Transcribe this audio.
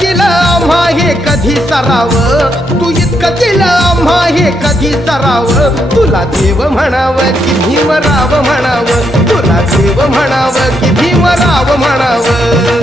दिलं आम्हा हे कधी सराव, तू इतकं दिलं आम्हा हे कधी सराव. तुला देव म्हणावं की भीमराव म्हणावं, तुला देव म्हणावं की भीमराव म्हणावं.